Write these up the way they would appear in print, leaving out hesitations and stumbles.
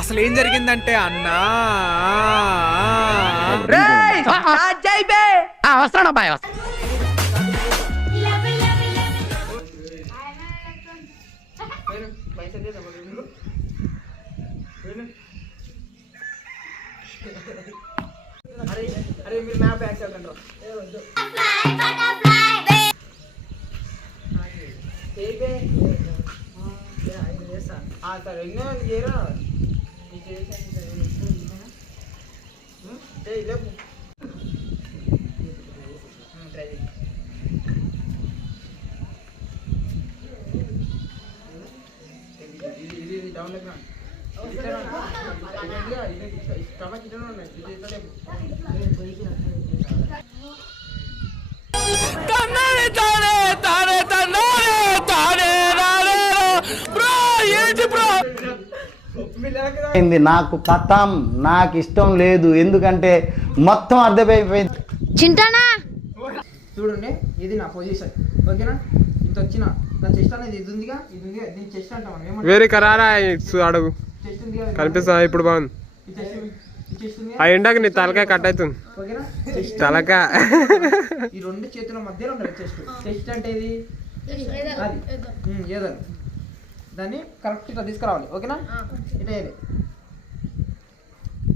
అసలు ఏం జరిగిందంటే అన్నా వస్తాను బాయ్. అరే మీరు మ్యాప్ బ్యాక్ సైడ్ కంట్రోల్ నాకు కథం నాకు ఇష్టం లేదు, ఎందుకంటే మొత్తం అర్థమైపోయింది. చింటానా చూడండి, ఇది నా పొజిషన్ ఓకేనా. ఇంత వచ్చిన నా చెస్ట్ అనేది ఇది ఉందిగా, ఇది ఉంది దీని చెస్ట్ అంటాం మనం. వేరే కరారా అడుగు చెస్ట్ ఉంది కనిపిస్తా ఇప్పుడు బాగుంది. ఆ ఎండాక నీ తలకాయ కట్ అవుతుంది ఓకేనా. తలకాయ ఈ రెండు చేతుల మధ్యలో ఉండాలి చెస్ట్. చెస్ట్ అంటే ఇది ఏదో దాన్ని కరెక్ట్ ఇట్లా తీసుకురావాలి ఓకేనా. ఇట్లా ఏది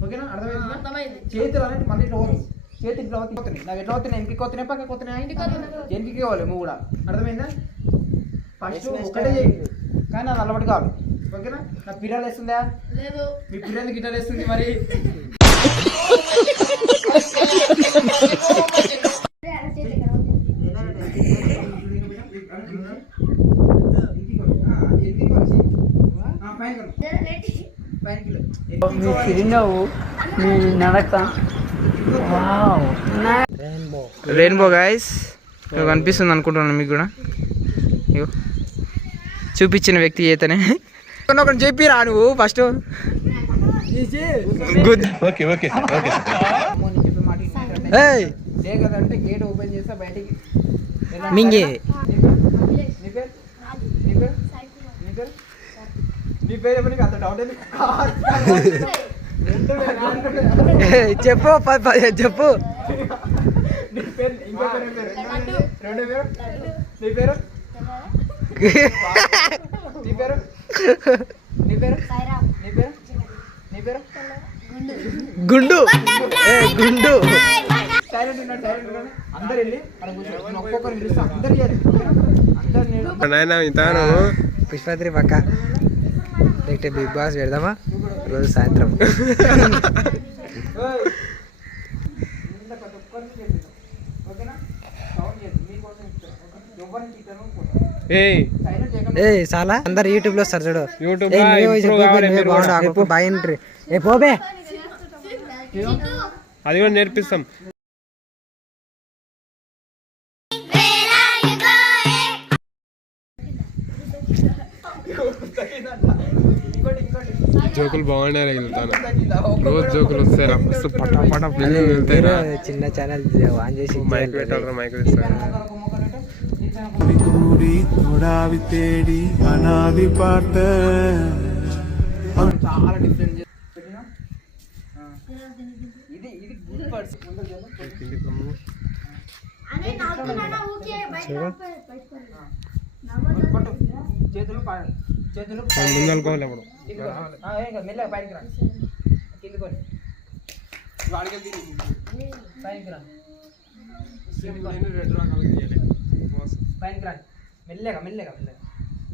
ఓకేనా, అర్థమైంది. చేతులు అనేది మళ్ళీ ఇట్లా పోతుంది, చేతి ఇట్లా పోతుంది. నాకు ఎట్లా పోతున్నాయి, ఇంటికి పోతున్నాయి పక్కకి పోతున్నాయి, ఇంటికి కావాలి నువ్వు కూడా. అర్థమైందా? ఫస్ట్ ఒకటే చేయి కానీ అది అలవాటు కావాలి ఓకేనా. నాకు పిల్లలు వేస్తుందా? మీ పిల్లలు గిట్టలు వేస్తుంది మరి. రెయిన్బో గైస్ కనిపిస్తుంది అనుకుంటున్నాను మీకు కూడా. చూపించిన వ్యక్తి చేతనే ఒకటి చెప్పిరా నువ్వు ఫస్ట్. లేదంటే గేట్ ఓపెన్ చేస్తా బయటికి మింగి. నీ పేరు చెప్పని అంత డౌట్ చెప్పు చెప్పు. నీ పేరు ఇంకో పేరు రెండో పేరు నీ పేరు నీ పేరు నీ పేరు నీ పేరు నీ పేరు గుండు గుండు. సైలెంట్ ఉన్నాడు సైలెంట్ ఉన్నాడు. అందరు వెళ్ళి ఒక్కొక్కరు పిలుస్తా. అందరు ఇంతాను పుష్పత్రి పక్క నెక్స్ట్ బిగ్ బాస్ పెడదామా రోజు సాయంత్రం. ఏ చాలా అందరు యూట్యూబ్ లో వస్తారు చూడు. బాగా ఎంట్రీ ఏ పోబే అది కూడా నేర్పిస్తాం. జోకులు బాగున్నాయి రోజు జోకులు వస్తారా చిన్న ఛానల్ ఆన్ చేసి మైక్ పెట్టాలి. మైక్ వేస్తారు చాలా డిఫరెంట్. ఇది ఇది గుడ్ వర్డ్స్. చేతులు చేతులు మెల్లగా పైకి రా, కిందికొని పైకి రా, పైకి రా, మెల్లగా మెల్లగా మెల్లగా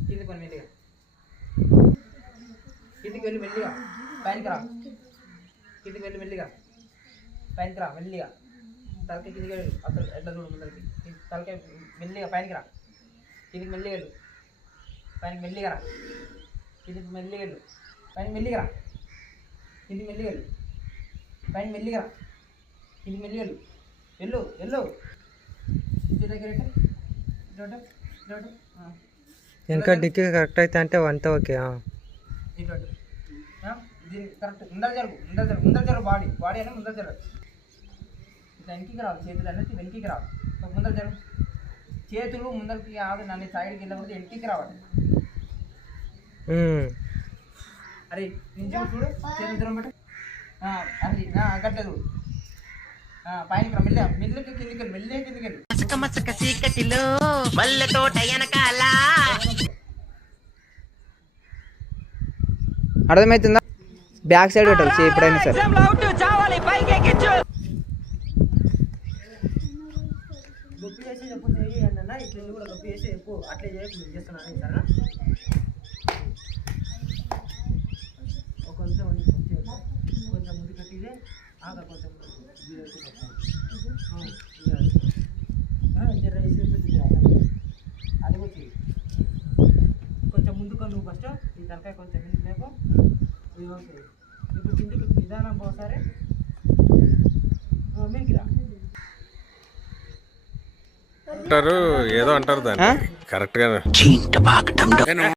కిందికొని మెల్లిగా కిందికి వెళ్ళి మెల్లిగా పైకి రా, కిందికి వెళ్ళి మెల్లిగా పైకి రా, మెల్లిగా తలకాయ కిందికి వెళ్ళు. అక్కడ ఎట్లా చూడు ముందరికి తలకాయ మెల్లిగా పైకి రా, కిందికి మెల్లిగా వెళ్ళు, పైకి మెల్లిగా రా, కిందికి మెల్లిగా వెళ్ళు, పైకి మెల్లిగా రా, కిందికి మెల్లిగా వెళ్ళు, పైకి మెల్లిగా రా, కిందికి మెల్లిగా వెళ్ళు, వెళ్ళు వెళ్ళు. ఇంటి దగ్గర ఇంకా డిక్కీ కరెక్ట్ అయితే అంటే అంతా ఓకే. దీన్ని కరెక్ట్ ముందర జరుగు, ముందర జరుగు బాడీ బాడీ అనేది ముందర జరగదు. ఇట్లా వెనక్కి రావాలి, చేతులు అనేది వెనక్కి రావాలి. ముందర జరుగు, చేతులు ముందరికి కాదు, నన్ను సైడ్కి వెళ్ళకపోతే వెనక్కి రావాలి. అరే నేను చూడు చేతులు దూరం పెట్టు. అది గట్ల చూడు. పైనకి రా మెల్లగా మెల్లకి కిందికి వెళ్ళి మెల్లగా కిందికి వెళ్ళి అర్థమవుతుందా? బ్యాక్ సైడ్ పెట్టాలి చేయి ఎప్పుడైనా సరే. గొప్పి చేసి చెప్పు చెయ్యి అన్న ఇట్లా కూడా గొప్పి చేసి చెప్పు అట్లా చేస్తున్నాను సరేనా? కొంచెం కొంచెం ముందు కట్టిదే ఆగా కొంచెం అది వచ్చి కొంచెం ముందుకు నువ్వు ఫస్ట్ ఈ తలకాయ కొంచెం ముందుకు లేపు. ఓకే ఇప్పుడు కిందికి నిదానం పోసారే మీకి రా. అంటారు ఏదో అంటారు దాన్ని కరెక్ట్ గా